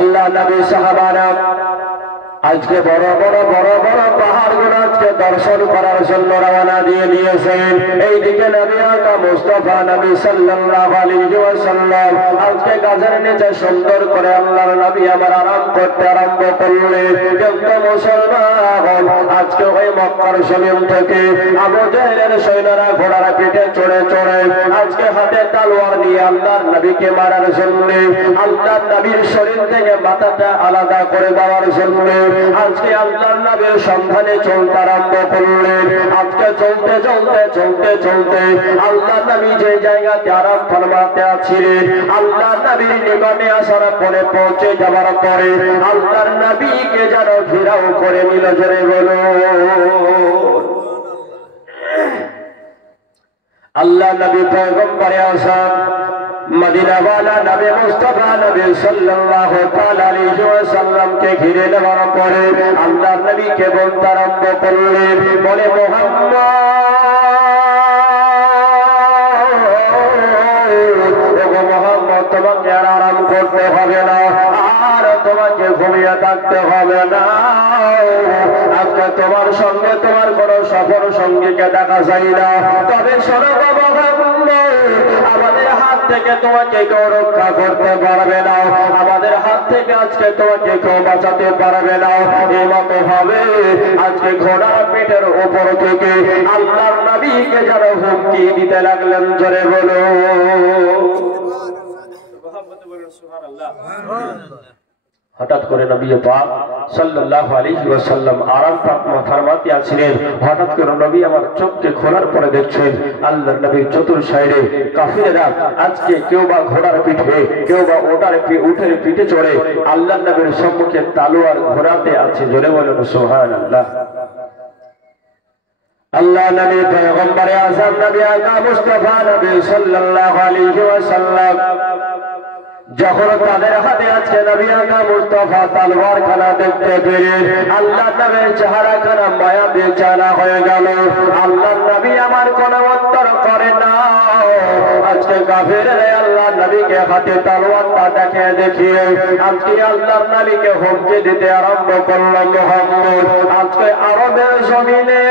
আল্লাহ নবী সাহাবারা আজকে বড় বড় পাহাড়গুলো আজকে দর্শন করার জন্য রওনা দিয়ে দিয়েছেন। এইদিকে নবী আকা মুস্তাফা নবী সাল্লাল্লাহু আলাইহি ওয়াসাল্লাম আজকে গাছের নিচে সুন্দর করে আল্লাহর নবী আমার আরাম করতে আরম্ভ করলেন। কিন্তু মুসলমান আজকে ওই মক্কার জমিন থেকে আবু জাহেলের সৈন্যরা ঘোড়ার পিঠে চড়ে আজকে হাতে তলোয়ার নিয়ে আল্লাহর নবীকে মারার জন্য, আল্লাহর নবীর শরীর থেকে মাথাটা আলাদা করে দেওয়ার জন্য আজকে আল্লাহর নবীর সন্ধানে চলতে আরম্ভ করলেন। আজকে চলতে আল্লাহর নবী যে জায়গাতে আরাম ফরমাতে আছিলেন, আল্লাহর নবীর নিকটে আসার পরে পৌঁছে যাওয়ার পরে আল্লাহর নবীকে যেন ঘেরাও করে নিল। জোরে বলো আল্লাহ নবী পয়গম্বরে আসান মদিনা ওয়ালা নবী মুস্তাফা নবী সাল্লাল্লাহু তাআলা আলাইহি ওয়াসাল্লামকে ঘিরে নেওয়ার পরে আল্লাহর নবীকে বলতে আরম্ভ করলেন, বলে মুহাম্মদ তোমাকে আর আরাম করতে হবে না, আর তোমাকে ঘুমিয়ে থাকতে হবে না। আজকে তোমার সঙ্গে তোমার কোন সফর সঙ্গীকে দেখা যায় না, তবে আমাদের হাত থেকে তোমাকে কেউ রক্ষা করতে পারবে না, আমাদের হাত থেকে আজকে তোমাকে কেউ বাঁচাতে পারবে না। এই মতো ভাবে আজকে ঘোড়ার পিঠের উপর থেকে আল্লাহর নবীকে যারা হুমকি দিতে লাগলেন। জোরে বলো হঠাৎ করে নবী পাক সাল্লাল্লাহু আলাইহি ওয়াসাল্লাম আরাম ফরমাতে আছিলেন। হঠাৎ করে নবী আমার চোখকে খোলার পরে দেখছেন আল্লাহর নবীর চতুর সাইডে কাফিরেরা আজকে কেউ বা ঘোড়ার পিঠে, কেউ বা উটের পিঠে চড়ে আল্লাহর নবীর সম্মুখে তলোয়ার ঘোরাতে আছে। জোরে বলেন সুবহানাল্লাহ। আল্লাহ নবী পয়গম্বরে আযম নবী আকা মুস্তাফা নবী সাল্লাল্লাহু আলাইহি ওয়াসাল্লাম যখন তাদের হাতে আজকে নবী আকা মুস্তাফা তলোয়ার খানা দেখতে পেরে আল্লাহ নবীর চেহারা খানা মায়া বেচারা হয়ে গেল। আল্লাহ নবী আমার কোন উত্তর করে না। আজকে কাফেররা আল্লাহ নবীকে হাতে তলোয়ারটা দেখিয়ে আজকে আল্লাহ নবীকে হুমকি দিতে আরম্ভ করল। মুহাম্মদ আজকে আরবের জমিনে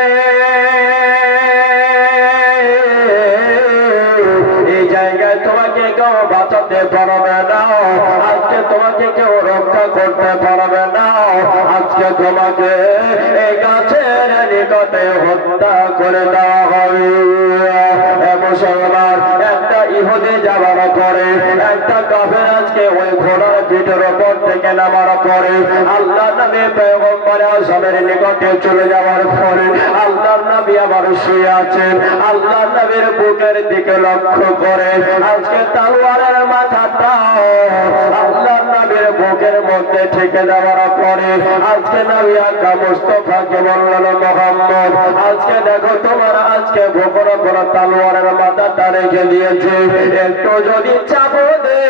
এই জায়গায় তোমাকে কেউ বাঁচাতে পারবে না, আজকে তোমাকে কেউ রক্ষা করতে পারবে না। আজকে তোমাকে এই গাছের নিকটে হত্যা করে দেওয়া হবে। মুসলমান একটা ইহুদি যাওয়ার পরে একটা কাফের আজকে ওই ঘোড়ার পিঠের উপর থেকে নামার পরে আল্লাহ নবী পয়গম্বর আযমের নিকটে চলে যাওয়ার পরে আল্লাহ নবী আবার শুয়ে আছেন। আল্লাহ নবীর বুকের দিকে লক্ষ্য করে আজকে তলোয়ারের মাথাটা আল্লাহ নবীর বুকের মধ্যে ঠেকে দেওয়ার পরে আজকে নবী আকা মুস্তাফাকে বললেন, মুহাম্মদ আজকে দেখো তোমার আজকে বুকের উপর তলোয়ারের মাথাটা রেখে দিয়েছে, একটু যদি চাপো দে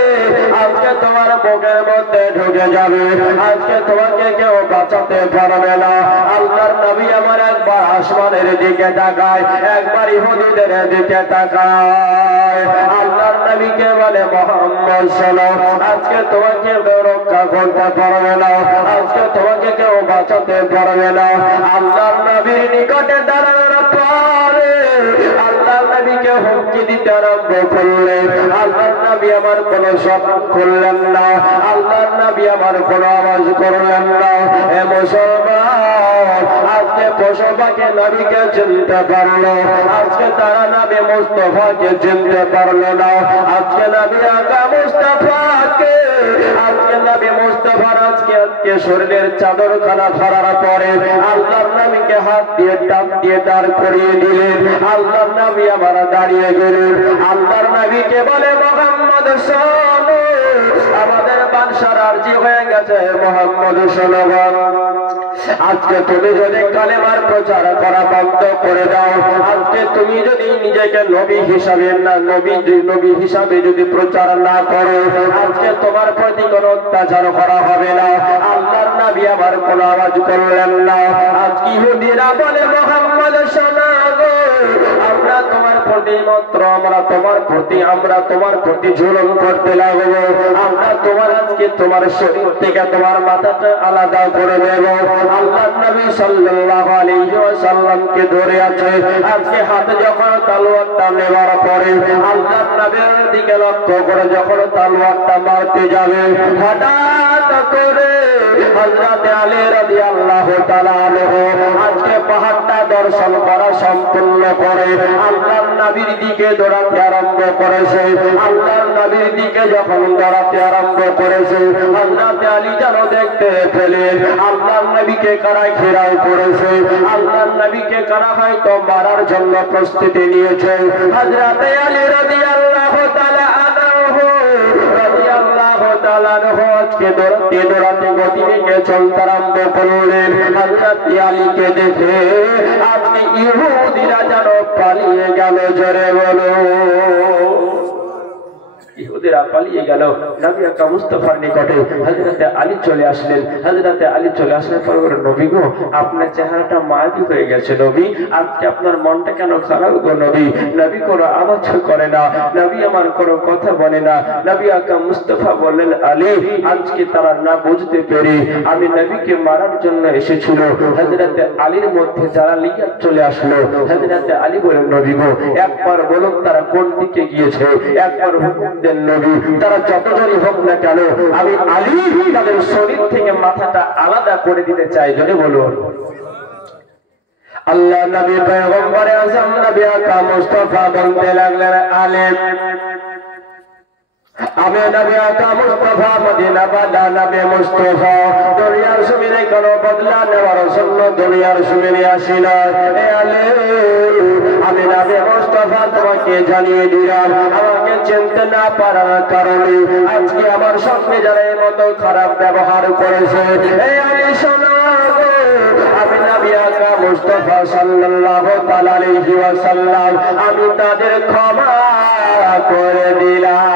আজকে তোমার বুকের মধ্যে ঢুকে যাবে, আজকে তোমাকে কেউ বাঁচাতে পারবে না। আল্লাহর নবী আমার একবার আসমানের দিকে তাকায়, একবার ইহুদিদের দিকে তাকায়। আল্লাহর নবীকে বলে, মুহাম্মদ শোনো আজকে তোমাকে কেউ রক্ষা করতে পারবে না, আজকে তোমাকে কেউ বাঁচাতে পারবে না। আল্লাহর নবীর নিকটে দাঁড়ানোর পরে আল্লাহর নবীকে হুমকি দিতে আরম্ভ করলেন। আল্লাহর নবী আমার কোন শব্দ করলেন না, আল্লাহর নবী আমার কোন আওয়াজ করলেন না। এ মুসলমান আজকে পশু পাখি নবীকে চিনতে পারলো, আজকে তারা নবী মুস্তাফাকে চিনতে পারলো না। আজকে নবী আকা মুস্তাফাকে আজকে নবী মুস্তাফার আজকে শরীরের চাদর খানা ধরার পরে আল্লাহর নবীকে হাত দিয়ে টান দিয়ে দাঁড় করিয়ে দিলেন। আল্লাহর নবী আবার দাঁড়িয়ে গেলেন। আল্লাহর নবীকে বলে, মুহাম্মদ শোনো আমাদের বাদশার আরজি হয়ে গেছে। মুহাম্মদ শোনো আজকে তুমি যদি কালেমার প্রচার করা বন্ধ করে দাও, আজকে তুমি যদি নিজেকে নবী হিসাবে না নবী হিসাবে যদি প্রচার না করো, আজকে তোমার প্রতি কোনো অত্যাচার করা হবে না। আল্লাহর নবী আবার কোনো আওয়াজ করলেন না। আজকে ইহুদিরা বলে, মুহাম্মদ শোনো আমরা আমরা তোমার প্রতি মাত্র আমরা তোমার প্রতি জুলুম করতে লাগবো। আমরা তোমার শরীর থেকে তোমার মাথাটা আলাদা করে দেব। আল্লাহ নবী সাল্লাল্লাহু আলাইহি ওয়াসাল্লামকে ধরে আছে। আজকে হাতে যখন তলোয়ারটা নেওয়ার পরে আল্লাহ নবীর দিকে লক্ষ্য করে যখন তলোয়ারটা মারতে যাবে, হঠাৎ করে হযরত আলী রাদিয়াল্লাহু তাআলা আনহু আজকে পাহাড়টা দর্শন করা সম্পূর্ণ করে আল্লাহর নবীর দিকে দৌড়াতে আরম্ভ করেছে। আল্লাহর নবীর দিকে যখন দৌড়াতে আরম্ভ করেছে, হযরত আলী যেন দেখতে পেলেন আল্লাহর নবীকে কারা ঘেরাও করেছে। আল্লাহর নবীকে কারা হয়তো মারার জন্য প্রস্তুতি নিয়েছে। হযরত আলী রাদিয়াল্লাহু তাআলা আজকে দৌড়াতে গতিবেগে চলতে আরম্ভ করলেন। হযরত আলীকে দেখে আজকে ইহুদিরা যেন পালিয়ে গেল। জোরে বলো, ইহুদিরা পালিয়ে গেল। নবী আকরাম মুস্তাফার নিকটে হযরত আলী চলে আসলেন। হযরত আলী চলে আসার পর বললেন, নবী গো, আপনার চেহারাটা মায়াবী হয়ে গেছে নবী, আজকে আপনার মনটা কেন খারাপ গো নবী? নবী কোনো আওয়াজ করে না, নবী আমার কোনো কথা বলে না। নবী আকরাম মুস্তাফা বললেন, আলী, আজকে তারা না বুঝতে পেরে আমি নবীকে মারার জন্য এসেছিল। হযরত আলীর মধ্যে যারা লিয়ে চলে আসলো। হযরত আলী বলেন, নবী গো, একবার বলুন তারা কোন দিকে গিয়েছে, একবার হুকুম দেন নবী। তারা যতজনই হোক না কেন আমি আলী তাদের শরীর থেকে মাথাটা আলাদা করে দিতে চাই। যদি বলুন আল্লাহ নবী পয়গম্বর আযম নবী আকরাম মুস্তাফা বলতে লাগলেন, আলেম আমি নবী আকরাম মুস্তাফা মদিনা বাদা নবী মুস্তাফা দুনিয়ার জমিনে কোনো বদলা নেওয়ার জন্য দুনিয়ার জমিনে আসি না। এ আলেম, আমি নবী মুস্তাফা তোমাকে জানিয়ে দিলাম, আমাকে চিনতে না পারার কারণে আজকে আমার সঙ্গে যারা এই মতো খারাপ ব্যবহার করেছে, এই আমি শোনো, আমি নবী আকরাম মুস্তাফা সাল্লাল্লাহু তাআলা আলাইহি ওয়াসাল্লাম আমি তাদের ক্ষমা করে দিলাম।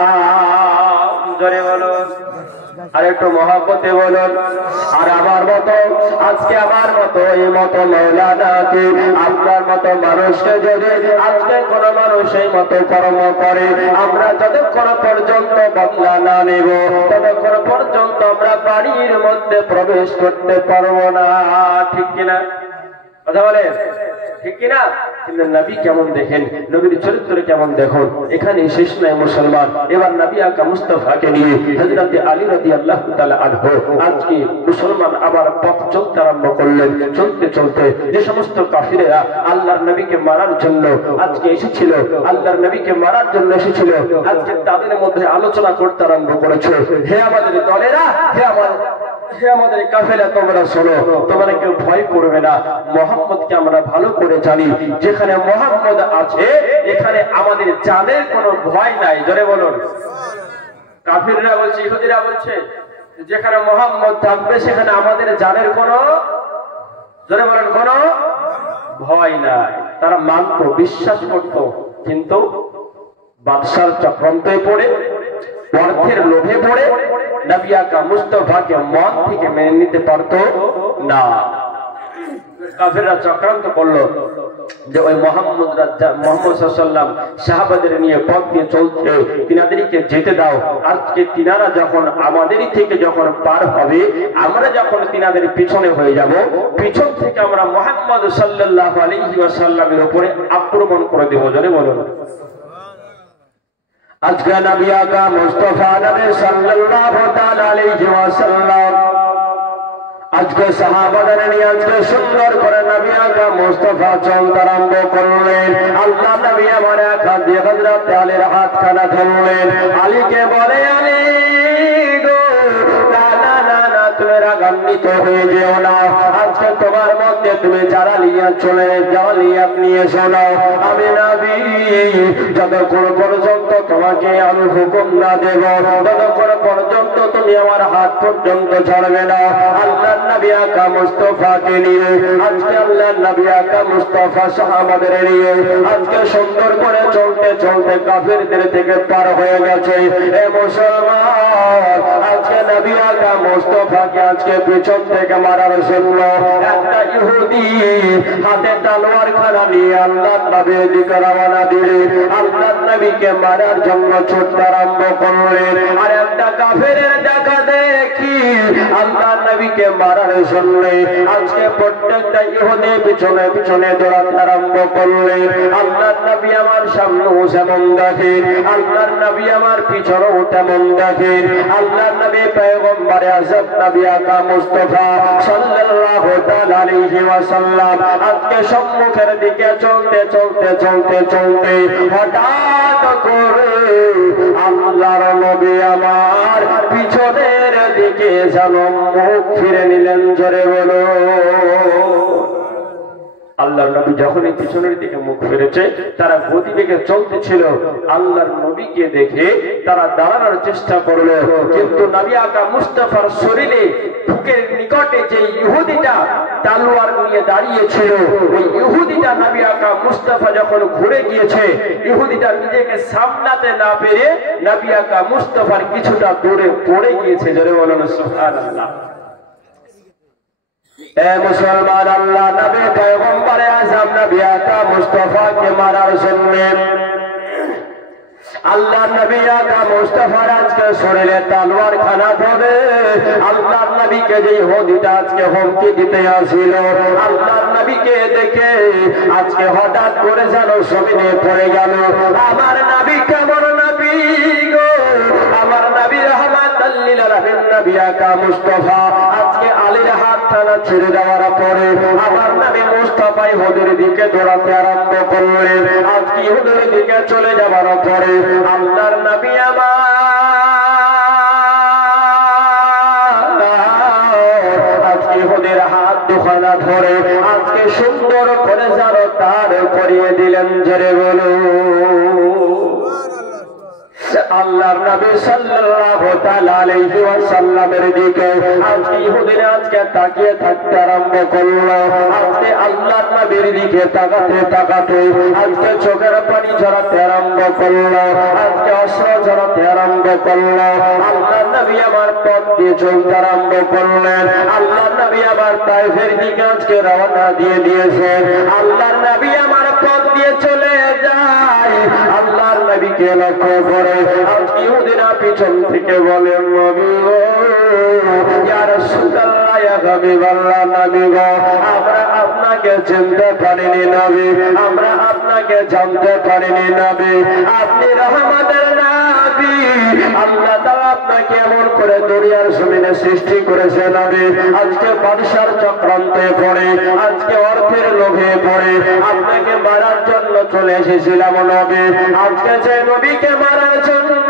জোরে বলো, আর একটু মহব্বতে বলুন। আর আমার মতো আজকে আমার মতো এই মতো মৌলানাকে আপনার মতো মানুষকে যদি আজকে কোন মানুষ এই মতো কর্ম করে, আমরা যতক্ষণ পর্যন্ত বদলা না নেব ততক্ষণ পর্যন্ত আমরা বাড়ির মধ্যে প্রবেশ করতে পারবো না। ঠিক কিনা কথা বলেন? ঠিক কিনা? কিন্তু নবী কেমন দেখেন, নবীর চরিত্র কেমন দেখুন। এখানে শেষ নয় মুসলমান, এবার নবী আকরাম মুস্তাফাকে নিয়ে হযরত আলী রাদিয়াল্লাহু তাআলা আনহু আজকে মুসলমান আবার পথ চলতে আরম্ভ করলেন। চলতে চলতে যে সমস্ত কাফিরেরা আল্লাহর নবীকে মারার জন্য আজকে এসেছিল, আল্লাহর নবীকে মারার জন্য এসেছিল, আজকে তাদের মধ্যে আলোচনা করতে আরম্ভ করেছে, হে আমাদের দলেরা, হে আমাদের কাফেলা, তোমরা শোনো, তোমরা কেউ ভয় করবে না। মুহাম্মদকে আমরা ভালো করে জানি, যেখানে মুহাম্মদ আছে এখানে আমাদের জানের কোনো ভয় নাই। জোরে বলুন। কাফিররা বলছে, ইহুদিরা বলছে, যেখানে মুহাম্মদ থাকবে সেখানে আমাদের জানের কোনো, জোরে বলেন, কোনো ভয় নাই। তারা মানত, বিশ্বাস করত, কিন্তু বাদশার চক্রান্তে পড়ে, অর্থের লোভে পড়ে নবী আকরাম মুস্তাফাকে মন থেকে মেনে নিতে পারতো না। কাফেররা চক্রান্ত করলো যে ওই মুহাম্মদ সাল্লাল্লাহু আলাইহি ওয়াসাল্লাম সাহাবাদের নিয়ে পথ দিয়ে চলছে, তিনাদেরকে যেতে দাও। আজকে তিনারা যখন আমাদেরই থেকে যখন পার হবে, আমরা যখন তিনাদের পিছনে হয়ে যাব, পিছন থেকে আমরা মুহাম্মদ সাল্লাল্লাহু আলাইহি ওয়াসাল্লামের উপরে আক্রমণ করে দেব। জোরে বলুন। আজকে নবী আকরাম মুস্তাফা নবী সাল্লাল্লাহু তাআলা আলাইহি ওয়াসাল্লাম আজকে সাহাবাদের নিয়ে আজকে সুন্দর করে নবী আকরাম মুস্তাফা চলতে আরম্ভ করলেন। আল্লাহ নবী আমার এক হাত দিয়ে হযরত আলীর হাতখানা ধরলেন। আলীকে বলে, আলী গো, না না না না, তুমি রাগান্বিত হয়ে যেও না। আজকে তোমার মধ্যে তুমি জ্বালালিয়া চলে জ্বালালিয়া নিয়ে শোনো। আমি নবী যতক্ষণ পর্যন্ত তোমাকে আমি হুকুম না দেব ততক্ষণ পর্যন্ত তুমি আমার হাত পর্যন্ত ছাড়বে না। আল্লাহ নবী আকরাম মুস্তাফাকে নিয়ে আজকে আল্লাহ নবী আকরাম মুস্তাফা সাহাবাদের নিয়ে আজকে সুন্দর করে চলতে চলতে কাফিরদের থেকে পার হয়ে গেছে। এ মুসলমান, আজকে নবী আকরাম মুস্তাফাকে আজকে পিছন থেকে মারার জন্য একটা ইহুদি হাতে তলোয়ার খানা নিয়ে আল্লাহর নবীর দিকে রওনা দিলে আল্লাহর নবীকে মারার জন্য ছুটতে আরম্ভ করলেন। আর একটা কাফেরের দেখা দেখি আল্লাহর নবীকে মারার জন্য আজকে প্রত্যেকটা ইহুদি পিছনে পিছনে দৌড়াতে আরম্ভ করলেন। আল্লাহর নবী আমার সামনেও যেমন দেখেন, আল্লাহর নবী আমার পিছনেও তেমন দেখেন। আল্লাহর নবী পয়গম্বরে আযম নবী আকা মুস্তাফা সাল্লাল্লাহু তাআলা আলাইহি ওয়াসাল্লাম আজকে সম্মুখের দিকে চলতে চলতে চলতে চলতে হঠাৎ করে আল্লাহর নবী আমার পিছনের দিকে যেন মুখ ফিরে নিলেন। জোরে বলো। আল্লাহর নবী যখনই পিছনের দিকে মুখ ফিরেছে তারা গতিবেগে চলতেছিল। আল্লাহর নবীকে দেখে তারা দাঁড়ানোর চেষ্টা করলো, কিন্তু নবী আকা মুস্তাফার শরীরে বুকের নিকটে যে ইহুদিটা তলোয়ার নিয়ে দাঁড়িয়েছিল ওই ইহুদিটা নবী আকা মুস্তাফা যখন ঘুরে গিয়েছে ইহুদিটা নিজেকে সামলাতে না পেরে নবী আকা মুস্তাফার কিছুটা দূরে পড়ে গিয়েছে। জোরে বলুন সুবহানাল্লাহ। মুসলমান, আল্লাহ নবী পয়গম্বরে আযম নবী আকা মুস্তাফাকে মারার জন্য আল্লাহ নবী আকা মুস্তাফার আজকে শরীরে তলোয়ার খানা ধরে আল্লাহর নবীকে যে ইহুদিটা আজকে হুমকি দিতে আসিল আল্লাহর নবীকে দেখে আজকে হঠাৎ করে যেন জমিনে পড়ে গেল। আমার নবী কেমন নবী গো, আমার নবী রাহমাতাল লিল আলামিন নবী আকা মুস্তাফা আজকে আলীর হাত টানা ছেড়ে দেওয়ার পরে আমার নবী মুস্তাফা ইহুদের দিকে দৌড়াতে আরম্ভ করলেন। আজকে ইহুদের দিকে চলে যাওয়ার পরে আল্লাহর নবী আমার আজকে ইহুদের হাত দুখানা ধরে আজকে সুন্দর করে যেন তার করিয়ে দিলেন। জোরে বলো। আল্লাহর নবী সাল্লাল্লাহু তাআলা আলাইহি ওয়াসাল্লামের দিকে আজকে ইহুদিরা আজকে তাকিয়ে থাকতে আরম্ভ করলো। আজকে আল্লাহর নবীর দিকে তাকাতে তাকাতে আজকে চোখের পানি ঝরাতে আরম্ভ করলো, আজকে অশ্রু ঝরাতে আরম্ভ করলো। আল্লাহর নবী আমার পথ দিয়ে চলতে আরম্ভ করলেন। আল্লাহর নবী আমার তায়েফের দিকে আজকে রওনা দিয়ে দিয়েছে। আল্লাহর নবী আমার পথ দিয়ে চলে যায়। আল্লাহর নবীকে লক্ষ্য করে আজকে ইহুদিরা পিছন থেকে বলেন নবী গো, ইয়া রাসূলুল্লাহ, ইয়া হাবিবাল্লাহ, নবী গো আমরা আপনাকে চিনতে পারিনি নবী, আমরা আপনাকে জানতে পারিনি নবী, আপনি রহমতের নবী। আল্লাহ তাআলা আপনাকে এমন করে দুনিয়ার জমিনে সৃষ্টি করেছে নবী। আজকে বাদশার চক্রান্তে পড়ে আজকে অর্থের লোভে পড়ে আপনাকে মারার জন্য চলে এসেছিলাম নবী। আজকে যে নবীকে মারার জন্য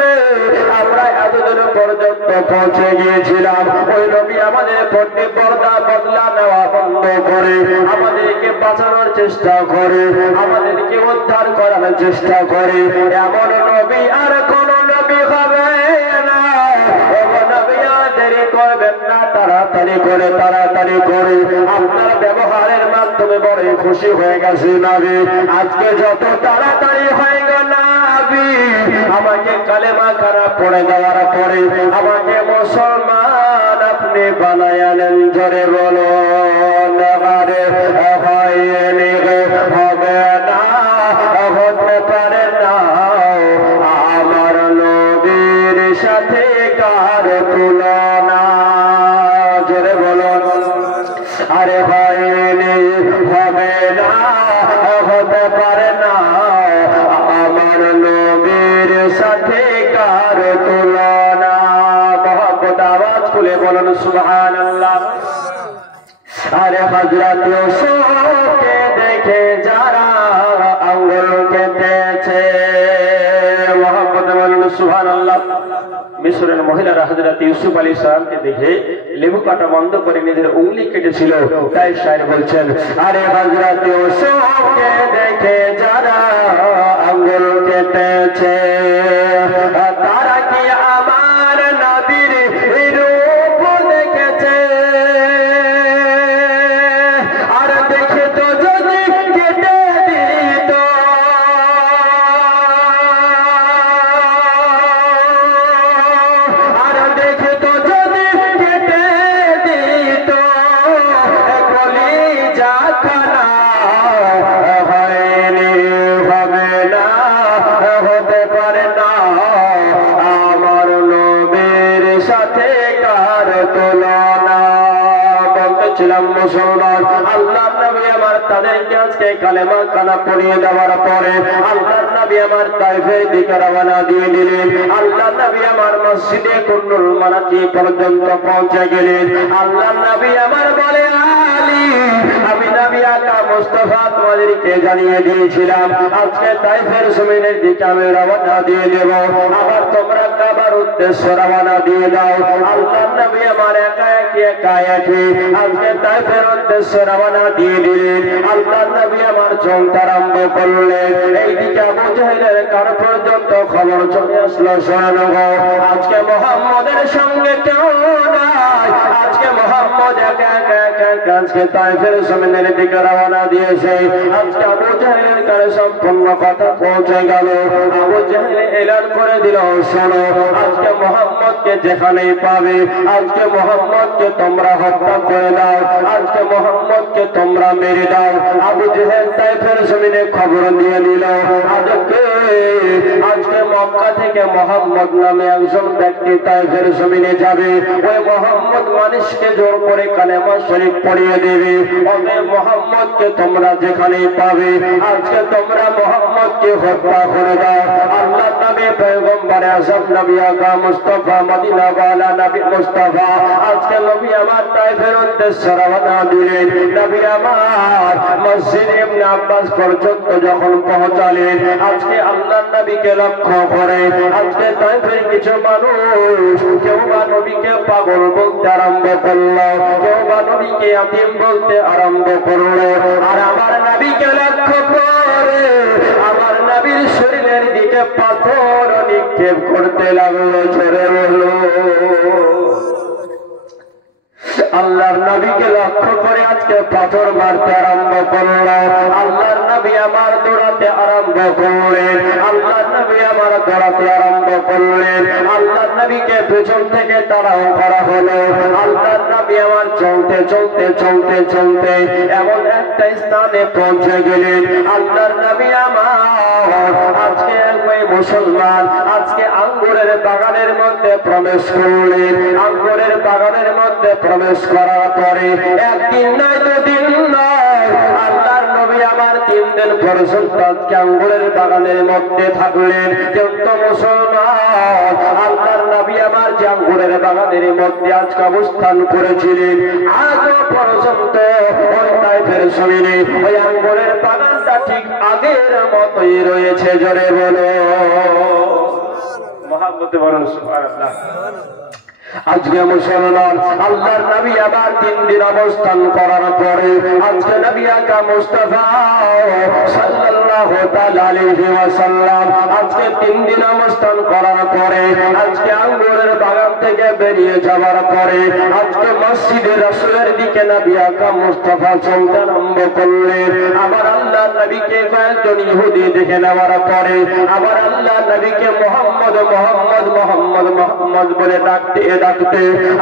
আমরা এতদিন পর্যন্ত পৌঁছে গিয়েছিলাম ওই নবী আমাদের প্রতি পর্দা বদলা নেওয়া বন্ধ করে আমাদেরকে বাঁচানোর চেষ্টা করে, আমাদেরকে উদ্ধার করার চেষ্টা করে। এমন নবী আর কোন নবী হবে না। দেরি করবেন না, তাড়াতাড়ি করে আপনার ব্যবহারের মাধ্যমে বড় খুশি হয়ে গেছে নবী। আজকে যত তাড়াতাড়ি হয়ে গেল নবী, আমাকে কালেমা খারাপ পড়ে যাওয়ার পরে আমাকে মুসলমান আপনি বানায়া নেন। জোরে বলো হবে না, হতে পারে না আমার নবীর সাথে কার তুলনা। জোরে বলো আরে হয়নি, হবে না, হতে পারে না আমার নবীর সাথে কার তুলনা। মহব্বত আওয়াজ খুলে বলুন সুবহানাল্লাহ। আরে হযরত ইউসুফকে দেখে যারা আঙ্গুল কেটেছে, মহব্বত বলুন সুবহানাল্লাহ। মিশরের মহিলারা হযরত ইউসুফ আলাইহিস সালামকে দেখে লেবু কাটা বন্ধ করে নিজের উংলি কেটেছিল। তাই শায়ের বলছেন, আরে হযরত ইউসুফকে দেখে যারা আঙ্গুল কেটেছে তারা কি আমার নবীর রূপ দেখেছে? আর দেখে তো যদি কেটে দিত, আর দেখে তো যদি কেটে তার তুলনা। বলতেছিলাম মুসলমান, আল্লাহর নবী আমার তাদেরকে আজকে কালেমা খানা পড়িয়ে দেওয়ার পরে আল্লাহর নবী আমার তাইফের দিকে রওনা দিয়ে দিলেন। আল্লাহর নবী আমার মসজিদে কুন্নুল মানাতি পর্যন্ত পৌঁছে গেলেন। আল্লাহর নবী আমার বলে, আলী, আমি নবী আকা মুস্তাফা তোমাদেরকে জানিয়ে দিয়েছিলাম আজকে তাইফের জমিনের দিকে আমি রওনা দিয়ে দেব, আবার তোমরা কাবার উদ্দেশ্যে রওনা দিয়ে দাও। আল্লাহর নবী আমার একা একি আজকে তাইফের উদ্দেশ্যে রওনা দিয়ে দিলেন। আল্লাহর নবী আমার চলতে আরম্ভ করলেন। এইদিকে আবু জাহেলের কান পর্যন্ত খবর চলে আসলো, শোনানো আজকে মুহাম্মদের সঙ্গে কেউ নাই, আজকে মুহাম্মদ একা আজকে তাইফের জমিনের দিকে রওনা দিয়েছে। আজকে আবু জাহেলের কানে সম্পূর্ণ কথা পৌঁছে গেল। আবু জাহেল এলান করে দিল, শোনো আজকে মুহাম্মদকে যেখানেই পাবে আজকে মুহাম্মদকে তোমরা হত্যা করে দাও, আজকে মুহাম্মদকে তোমরা মেরে দাও। আবু জাহেল তাইফের জমিনে খবর দিয়ে দিল, আজকে মক্কা থেকে মুহাম্মদ নামে একজন ব্যক্তি তাইফের জমিনে যাবে। ওই মুহাম্মদ মানুষকে জোর করে কালেমা শরীফ পড়িয়ে দেবে। ওই মুহাম্মদকে তোমরা যেখানেই পাবে আজকে তোমরা মুহাম্মদকে হত্যা করে দাও। আল্লাহ নবী পয়গম্বর আযম নবী আকা মুস্তাফা মদিনা ওয়ালা নবী মুস্তাফা আজকে নবী আমার তাইফের উদ্দেশ্যে রওনা দিলেন। নবী আমার মসজিদ ইবনে আব্বাস পর্যন্ত যখন পৌঁছালেন আজকে আল্লাহর নবীকে লক্ষ্য করে আজকে তাইফের কিছু মানুষ কেউ বা নবীকে পাগল বলতে আরম্ভ করলো, কেউ বা নবীকে আতিম বলতে আরম্ভ করলো। আর আমার নবীকে লক্ষ্য করে আমার নবীর শরীরের দিকে পাথর নিক্ষেপ করতে লাগলো। ঝরে হলো আল্লাহর নবীকে লক্ষ্য করে আজকে পাথর মারতে আরম্ভ করল। আল্লাহর নবী আমার দৌড়াতে আরম্ভ করলেন, আল্লাহর নবী আমার দৌড়াতে আরম্ভ করলেন। আল্লাহর নবীকে পেছন থেকে তাড়াও করা হলো। আল্লাহর নবী আমার চলতে চলতে চলতে চলতে এমন একটা স্থানে পৌঁছে গেলেন। আল্লাহর নবী আমার আজকে মুসলমান আজকে আঙ্গুরের বাগানের মধ্যে প্রবেশ করলেন। আঙ্গুরের বাগানের মধ্যে প্রবেশ করার পরে একদিন নয় দুদিন নয় আল্লাহর নবী আমার 3 দিন পর্যন্ত আজকে আঙ্গুরের বাগানের মধ্যে থাকলেন। কিন্তু মুসলমান আল্লাহর নবী আমার যে আঙ্গুরের বাগানের মধ্যে আজকে অবস্থান করেছিলেন আজও পর্যন্ত ওই তাইফের জমিনে ওই আঙ্গুরের বাগানটা ঠিক আগের মতোই রয়েছে। জোরে বলো মহাব্বতে বলেন সুবহানাল্লাহ। আজকে মুসলমান আল্লাহর নবী আবার 3 দিন অবস্থান করার পরে আজকে নবী আকা মুস্তাফা সাল্লাল্লাহু তাআলা আলাইহি ওয়াসাল্লাম আজকে 3 দিন অবস্থান করার পরে আজকে আঙ্গুরের বাগান থেকে বেরিয়ে যাওয়ার পরে আজকে মসজিদে রাসূলের দিকে নবী আকা মুস্তাফা চলতে আরম্ভ করলেন। আবার আল্লাহর নবীকে কয়েকজন ইহুদি দেখে নেওয়ার পরে আবার আল্লাহর নবীকে মুহাম্মদ মুহাম্মদ মুহাম্মদ মুহাম্মদ বলে ডাকতে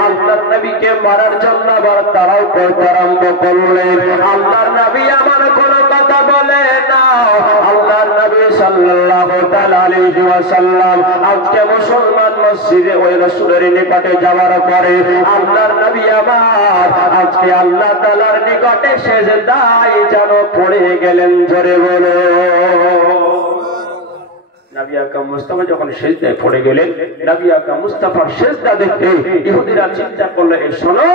আল্লাহর নবীকে মারার জন্য আবার তারাও করতে আরম্ভ করলেন। আল্লাহর নবী আমার কোনো কথা বলে না। আল্লাহর নবী সাল্লাল্লাহু তাআলা আলাইহি ওয়াসাল্লাম আজকে মুসলমান মসজিদে ওই রাসূলের নিকটে যাওয়ার পরে আল্লাহর নবী আমার আজকে আল্লাহ তাআলার নিকটে সেজদায় যেন পড়ে গেলেন। জোরে বলো নবী আকরাম মুস্তাফা যখন সিজদায় পড়ে গেলেন নবী আকরাম মুস্তাফার সিজদা দেখে ইহুদিরা চিন্তা করলো, এই শোনো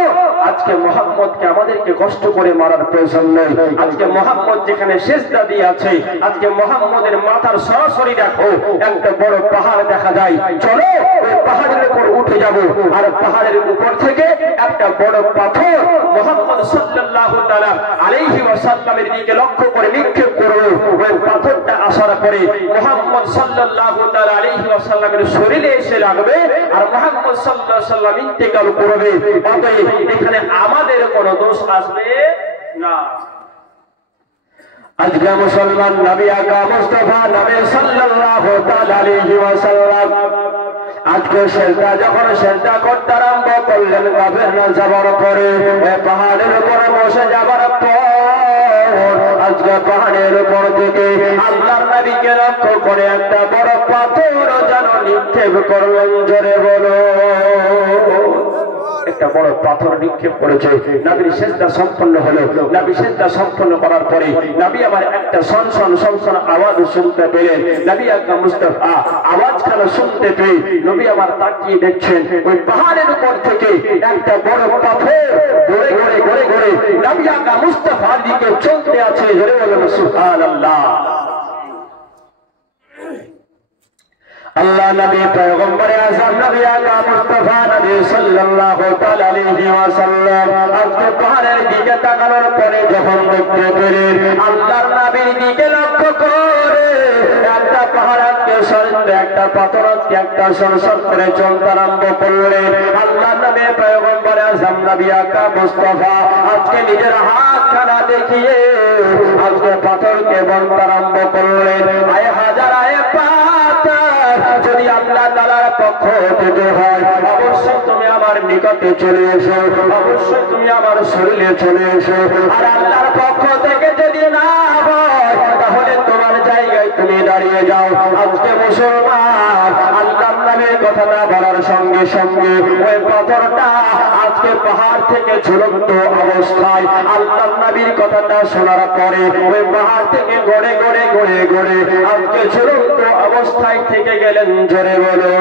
আজকে মুহাম্মদকে আমাদেরকে কষ্ট করে মারার প্রয়োজন নেই। আজকে মুহাম্মদ যেখানে সিজদা দিয়ে আছে আজকে মুহাম্মদের মাথার সরাসরি দেখো একটা বড় পাহাড় দেখা যায়, চলো ওই পাহাড়ের উপর উঠে যাব আর পাহাড়ের উপর থেকে একটা বড় পাথর মুহাম্মদ সাল্লাল্লাহু তাআলা আলাইহি ওয়াসাল্লামের দিকে লক্ষ্য করে নিক্ষেপ করব। ওই পাথরটা আসার পরে মুহাম্মদ সাল্লাল্লাহু তাআলা আলাইহি ওয়াসাল্লামের শরীরে এসে লাগবে আর মুহাম্মদ সাল্লাল্লাহু আলাইহি ওয়াসাল্লাম ইন্তেকাল করবে। অতএব এখানে আমাদের কোনো দোষ আসবে না। আজকে মুসলমান নবী আকা মুস্তাফা নবী সাল্লাল্লাহু তাআলা আলাইহি ওয়াসাল্লাম আজকে সেজদা যখন সেজদা করতে আরম্ভ করলেন কাফের না যাবার পরে পাহাড়ের উপরে বসে যাবার পর আজকে পাহাড়ের উপর থেকে আল্লাহর নবীকে লক্ষ্য করে একটা বড় পাথর যেন নিক্ষেপ করলেন। জোরে বলো একটা বড় পাথর নিক্ষেপ করেছে। নবীর সিজদা সম্পন্ন হলো। নবী সিজদা সম্পন্ন করার পরে নবী আমার একটা সনসন সনসন আওয়াজ শুনতে পেলেন। নবী আকরাম মুস্তাফা আওয়াজখানা শুনতে পেয়ে নবী আমার তাকিয়ে দেখছেন ওই পাহাড়ের উপর থেকে একটা বড় পাথর গড়ে গড়ে গড়ে গড়ে নবী আকরাম মুস্তাফার দিকে চলতে আছে। জোরে বলেন সুবহানাল্লাহ। আল্লাহ নবী পয়গম্বর আযম নবী আকরাম মুস্তাফা নবী সাল্লাল্লাহু তাআলা আলাইহি ওয়াসাল্লাম আজকে পাহাড়ের দিকে তাকানোর পরে যখন দেখতে পেলেন আল্লাহর নবীর দিকে লক্ষ্য করে একটা পাহাড় আজকে সরতে একটা পাথর আজকে একটা সরসর করে চলতে আরম্ভ করলেন। আল্লাহ নবী পয়গম্বর আযম নবী আকরাম মুস্তাফা আজকে নিজের হাতখানা দেখিয়ে আজকে পাথরকে বলতে আরম্ভ করলেন, আয় হাজার আয় যদি আল্লাহ তাআলার পক্ষ থেকে হয় অবশ্যই তুমি আমার নিকটে চলে এসো, অবশ্যই তুমি আমার শরীরে চলে এসো। আর আল্লাহর পক্ষ থেকে যদি না হয় তাহলে তোমার জায়গায় তুমি দাঁড়িয়ে যাও। আজকে মুসলমান আল্লাহর নামের কথাটা বলার সঙ্গে সঙ্গে ওই পাথরটা আজকে পাহাড় থেকে ঝুলন্ত অবস্থায় আল্লাহর নবীর কথাটা শোনার পরে ওই পাহাড় থেকে গড়ে গড়ে গড়ে গড়ে আজকে ঝুলন্ত অবস্থায় থেকে গেলেন। জোরে বলো।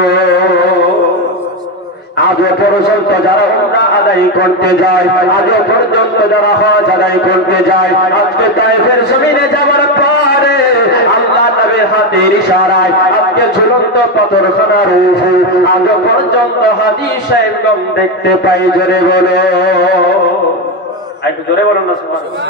আজও পর্যন্ত যারা উমরা আদায় করতে যায়, আজও পর্যন্ত যারা হজ আদায় করতে যায়, আজকে তায়েফের জমিনে যাওয়ার পরে আল্লাহ নবীর হাতের ইশারায় আজকে ঝুলন্ত পাথরখানার উপর আজও পর্যন্ত হাজী সাহেবগণ দেখতে পাই। জোরে বলো। একটু জোরে বলুন না সুবহানাল্লাহ।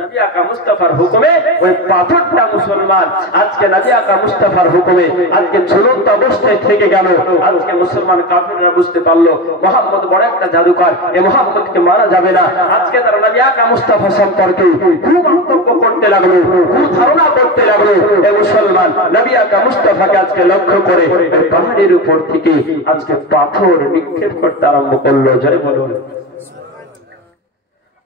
নবী আকরাম মুস্তাফার হুকুমে ওই পাথরটা মুসলমান আজকে নবী আকরাম মুস্তাফার হুকুমে আজকে ঝুলন্ত অবস্থায় থেকে গেল। আজকে মুসলমান কাফিররা বুঝতে পারলো মুহাম্মদ বড় একটা জাদুকর, এই মুহাম্মদকে মারা যাবে না। আজকে তারা নবী আকরাম মুস্তাফা সম্পর্কে খুব মন্তব্য করতে লাগলো, খুব ধারণা করতে লাগলো। এই মুসলমান নবী আকরাম মুস্তাফাকে আজকে লক্ষ্য করে পাহাড়ের উপর থেকে আজকে পাথর নিক্ষেপ করতে আরম্ভ করলো। জয় বলুন।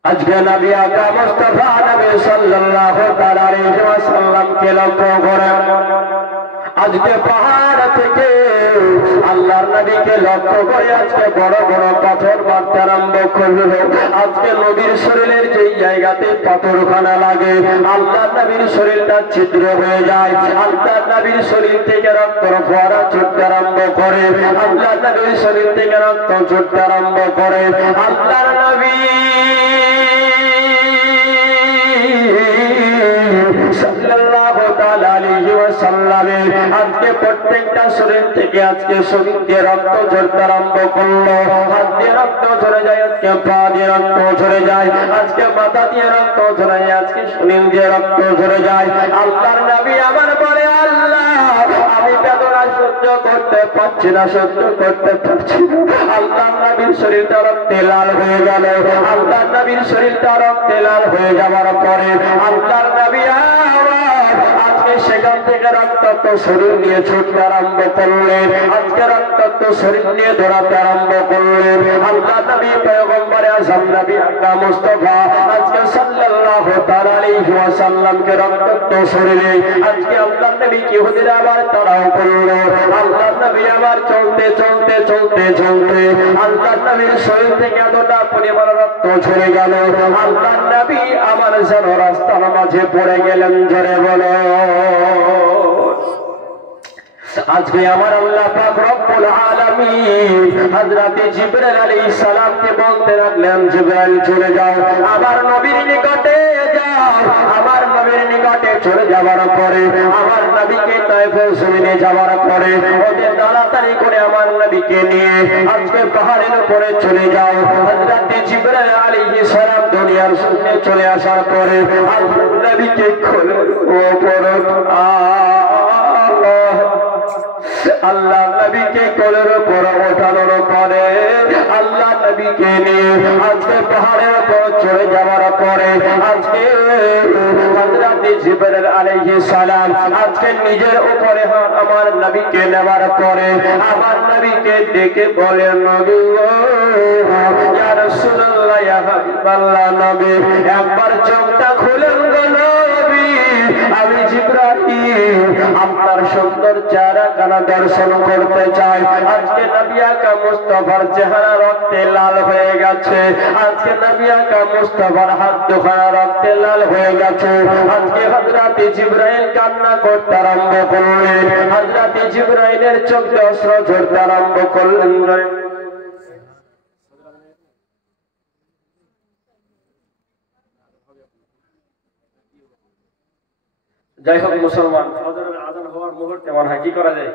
আজকে নবী আকরাম মুস্তাফা নবী সাল্লাল্লাহু তাআলা আলাইহি ওয়াসাল্লাম কে লক্ষ্য করে আজকে পাহাড় থেকে আল্লাহর নবীকে লক্ষ্য করে আজকে বড় বড় পাথর মারতে আরম্ভ করলো। আজকে নবীর শরীরের যেই জায়গাতে পাথরখানা লাগে আল্লাহর নবীর শরীরটা ছিদ্র হয়ে যায়। আল্লাহর নবীর শরীর থেকে রক্তের ফোয়ারা ছুটতে আরম্ভ করে। আল্লাহর নবীর শরীর থেকে রক্ত ছুটতে আরম্ভ করে। আল্লাহর নবী সাল্লাল্লাহু তাআলা আলাইহি ওয়াসাল্লামের আজকে প্রত্যেকটা শরীর থেকে আজকে শরীর দিয়ে রক্ত ঝরতে আরম্ভ করলো। হাত দিয়ে রক্ত ঝরে যায়, আজকে পা দিয়ে রক্ত ঝরে যায়, আজকে মাথা দিয়ে রক্ত ঝরে যায়, আজকে শরীর দিয়ে রক্ত ঝরে যায়। আল্লাহর নবী আমার বলে, আল্লাহ আমি বেদনা সহ্য করতে পারছি না, সহ্য করতে পারছি না। আল্লাহর নবীর শরীরটা রক্তে লাল হয়ে গেল। আল্লাহর নবীর শরীরটা রক্তে লাল হয়ে যাওয়ার পরে আল্লাহর নবী আজকে সেখান থেকে রক্তাক্ত শরীর নিয়ে ছুটতে আরম্ভ করলেন। আজকে রক্তাক্ত শরীর নিয়ে দৌড়াতে আরম্ভ করলেন। আল্লাহ নবী পয়গম্বর আযম নবী আকরাম মুস্তাফা আজকে সাল্লাল্লাহু তাআলা আলাইহি ওয়াসাল্লামকে রক্তাক্ত শরীরে আজকে আল্লাহ নবী ইহুদিরা আবার তাড়াও করলো। আল্লাহ নবী আবার চলতে চলতে চলতে চলতে আল্লাহ নবীর শরীর থেকে এতটা পরিমাণ রক্ত ঝরে গেল। আল্লাহ নবী আমার যেন রাস্তার মাঝে পড়ে গেলেন। জোরে বলো। আজকে আমার আল্লাহ পাক রব্বুল আলামিন হযরত জিবরাইল আলাইহিস সালামকে বলতে লাগলেন, জিবরাইল চলে যাও, আমার নবীর নিকটে যাও। আমার নবীর নিকটে চলে যাওয়ার পরে আমার নবীকে তায়েফের জমিনে যাওয়ার পরে ওদের তাড়াতাড়ি করে আমার নবীকে নিয়ে আজকে পাহাড়ের উপরে চলে যাও। হযরত জিবরাইল আলাইহিস সালাম দুনিয়ার সামনে চলে আসার পরে আল্লাহ নবীকে খোলো ওপরে আল্লাহ নবীকে কোলের উপর ওঠানোর পরে আল্লাহ নবীকে নিয়ে আজকে পাহাড়ের উপর চলে যাওয়ার পরে আজকে হযরত জিবরাইল আলাইহিস সালাম আজকে নিজের উপরে হাত আমার নবীকে নেওয়ার পরে আমার নবীকে ডেকে বলেন, নবী ইয়া রাসূলুল্লাহ ইয়া হাবিবাল্লাহ, নবী একবার চোখটা খুলেন গো নবী, আমি জিবরাইল আপনার সুন্দর চেহারা কানা দর্শন করতে চাই। আজকে নবী আকা মুস্তাফার চেহারা রক্তে লাল হয়ে গেছে, আজকে নবী আকা মুস্তাফার হাত দুখানা রক্তে লাল হয়ে গেছে। আজকে হযরত জিবরাইল কান্না করতে আরম্ভ করলেন, হযরত জিবরাইলের চোখ দিয়ে অশ্রু ঝরতে আরম্ভ করলেন। যাই হোক মুসলমান, ফজরের আযান হওয়ার মুহূর্তে মনে হয় কি করা যায়?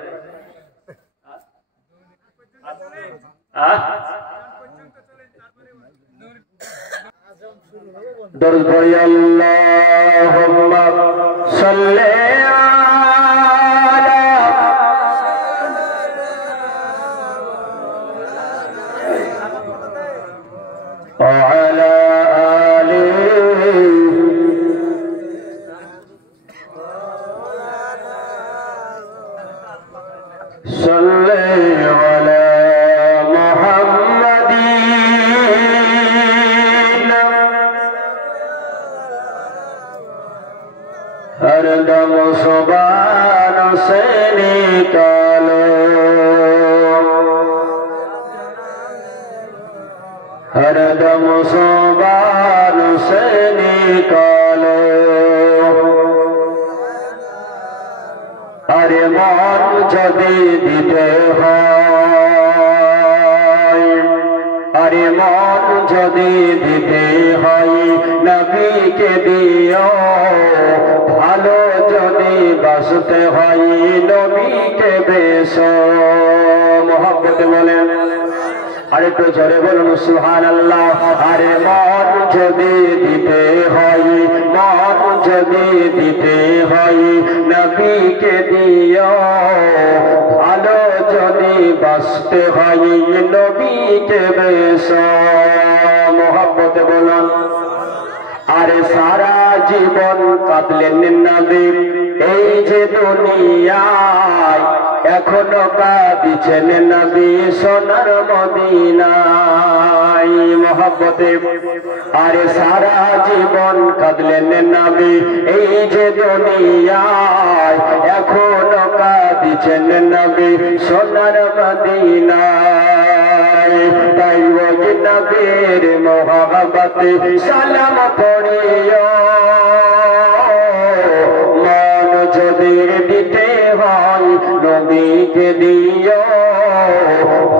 দরুদ পড়ি আল্লাহুম্মা সাল্লি আলা ওয়া আলা আলিহি সাল্লি আলা हरदम ज़ुबान से निकालो, हरदम ज़ुबान से निकालो। अरे मन जदि दिते হয়, अरे मन जदि दिते হয় नबीके दियो, ভালো যদি বাসতে হয় নবীকে বেশো। মোহাব্বতে বলেন, আরেকটু জোরে বলুন সুবহানাল্লাহ। আরে মন যদি দিতে হয়, মন যদি দিতে হয় নবীকে দিও, ভালো যদি বাসতে হয় নবীকে বেশো। মোহাব্বতে বলুন। আরে সারা জীবন কাঁদলেন নবী এই যে দুনিয়ায়, এখনো কাঁদিছেন নবী সোনার মদিনায়। মোহাব্বতে আরে সারা জীবন কাঁদলেন নবী এই যে দুনিয়ায়, এখনো কাঁদিছেন নবী সোনার মদিনায়। তাই ওই নবীর মোহাব্বতে সালাম পড়িও, মন যদি দিতে হয় নবীকে দিও,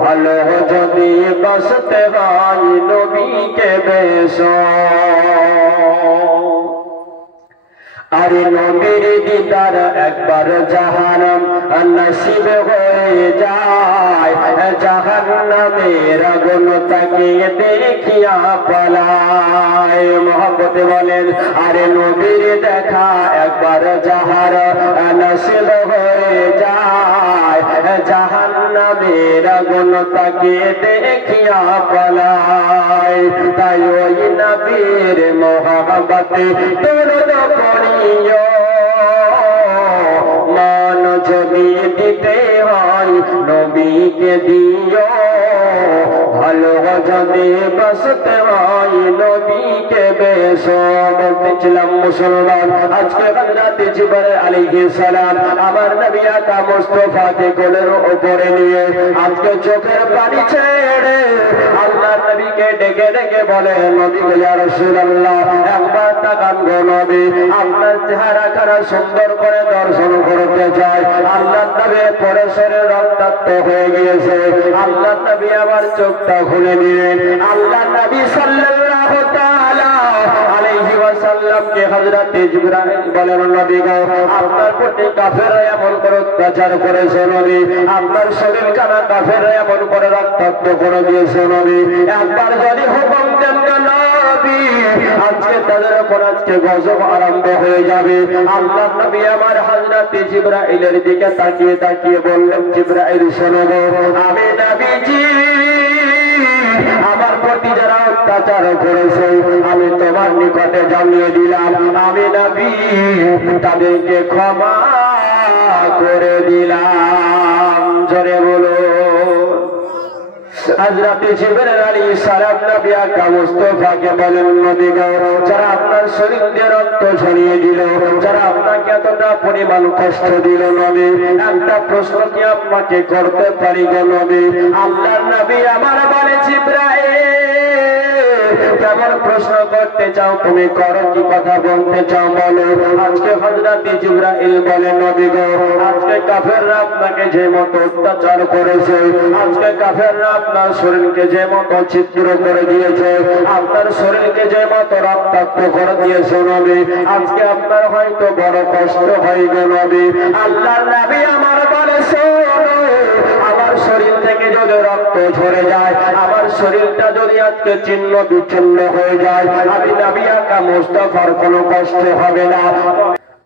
ভালো যদি বাসতে হয় নবীকে বেশো। আরে নবীর দিদার একবার জাহান্নাম নসিব হয়ে যায়, জাহান্নামের আগুন তাকে দেখিয়া পলায়। মোহাব্বতে বলেন, আরে নবীর দেখা একবার যাহার নসিব হয়ে যায়, জাহান্নামের আগুন তাকে দেখিয়া পলায়। তাই ওই নবীর মোহাব্বতে দরুদ পড়িও, মান যদি দিতে হয় নবীকে দিও, ভালো যদি বাসতে হয় নবীকে বেশো। বলতেছিলাম মুসলমান, আজকে হযরত জিবরাইল আলাইহিস সালাম আমার নবী আকা মুস্তাফাকে কোলের উপরে নিয়ে আজকে চোখের পানি ছেড়ে আল্লাহর নবীকে ডেকে ডেকে বলে, নবী গো ইয়া রাসূলুল্লাহ, একবার তাকান গো নবী, আপনার চেহারা খানা সুন্দর করে দর্শন করতে চাই। আল্লাহর নবী পরে শরীর রক্তাক্ত হয়ে গিয়েছে, আল্লাহর নবী আবার চোখটা খুলে দিলেন। আল্লাহর নবী সাল্লাল্লাহু তাআলা আলাইহি ওয়াসাল্লামকে হযরত জিবরাইল বলেন, নবী গো আপনার প্রতি কাফেররা এমন করে অত্যাচার করেছে নবী, আপনার শরীর খানা কাফেররা এমন করে রক্তাক্ত করে দিয়েছে নবী, একবার যদি হুকুম দেন নবী, আজকে তাদের উপর আজকে গজব আরম্ভ হয়ে যাবে। আল্লাহর নবী আমার হযরত জিবরাইলের দিকে তাকিয়ে তাকিয়ে বললেন, জিবরাইল শোনো গো, আমি নবীজি আমার প্রতি যারা অত্যাচার করেছে আমি তোমার নিকটে জানিয়ে দিলাম, আমি নবী তাদেরকে ক্ষমা করে দিলাম। জোরে বলো। হযরত জিবরাইল আলাইহিস সালাম নবী আকরাম মুস্তাফাকে বলেন নবী গো যারা আপনার শরীর দিয়ে রক্ত ঝরিয়ে দিল যারা আপনাকে এতটা পরিমাণ কষ্ট দিল নবী একটা প্রশ্ন কি আপনাকে করতে পারি গো নবী আল্লাহর নবী আমার বলে জিবরাইল কেমন প্রশ্ন করতে চাও তুমি করো কি কথা বলতে চাও বলো আজকে হযরত জিবরাইল বলে নবী গো আজকে কাফেররা আপনাকে যে মতো অত্যাচার করেছে আজকে কাফেররা আপনার শরীরকে যে মতো ছিদ্র করে দিয়েছে আপনার শরীরকে যে মতো রক্তাক্ত করে দিয়েছে নবী আজকে আপনার হয়তো বড় কষ্ট হইবে নবী আল্লাহর নবী আমার বলে আমার শরীর থেকে যদি রক্ত ঝরে যায় আমার শরীরটা যদি আজকে ছিন্ন বিচ্ছিন্ন হয়ে যায় আমি নবী আকরাম মুস্তাফার কোনো কষ্ট হবে না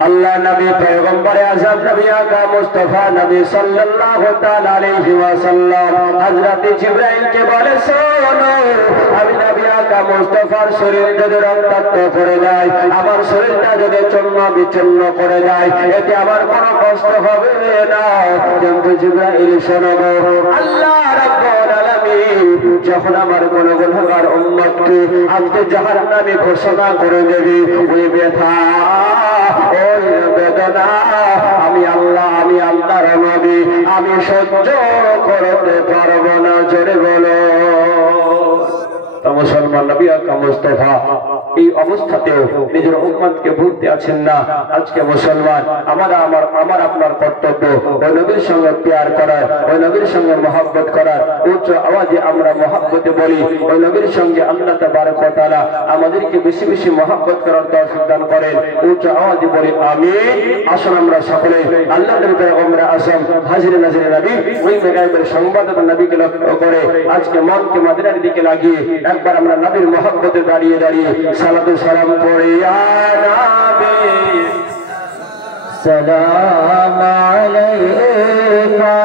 আল্লাহ নবী পয়গম্বর আযম নবী আকরাম মুস্তাফা নবী সাল্লাল্লাহু তাআলা আলাইহি ওয়াসাল্লাম হযরত জিবরাইলকে বলে শোনো আমি নবী আকরাম মুস্তাফার শরীর যদি রক্তাক্ত করে যায় আমার শরীরটা যদি চূর্ণ বিচ্ছিন্ন করে যায় এতে আমার কোনো কষ্ট হবে না কিন্তু জিবরাইল শোনো আল্লাহ রাব্বুল আলামিন যখন আমার কোন গুনাহগার উম্মতকে আজকে জাহান্নামে ঘোষণা করে দেবে ওই ব্যথা ওই বেদনা আমি আল্লাহর নবী আমি সহ্য করতে পারবো না জোরে বলো মুসলমান নবী আকরাম মুস্তাফা এই অবস্থাতেও নিজের উম্মতকে ভুলতে আছেন না আজকে মুসলমান আমার আপনার কর্তব্য ওই নবীর সঙ্গে প্যার করার ওই নবীর সঙ্গে মহব্বত করার উচ্চ আওয়াজে আমরা মহব্বতে বলি ওই নবীর সঙ্গে আল্লাহ তাবারক ওয়া তাআলা আমাদেরকে বেশি বেশি মহব্বত করার তৌফিক দান করেন উচ্চ আওয়াজে বলি আমিন আসুন আমরা সকলে আল্লাহর নবী পয়গম্বর আযম হাজিরে নাজিরে নবী ওই মেগাইবের সংবাদদাতা নবীকে লক্ষ্য করে আজকে মনকে মদিনার দিকে লাগিয়ে একবার আমরা নবীর মহব্বতে দাঁড়িয়ে সালাতু সালাম পড়ে ইয়া নবী সালাম আলাইকা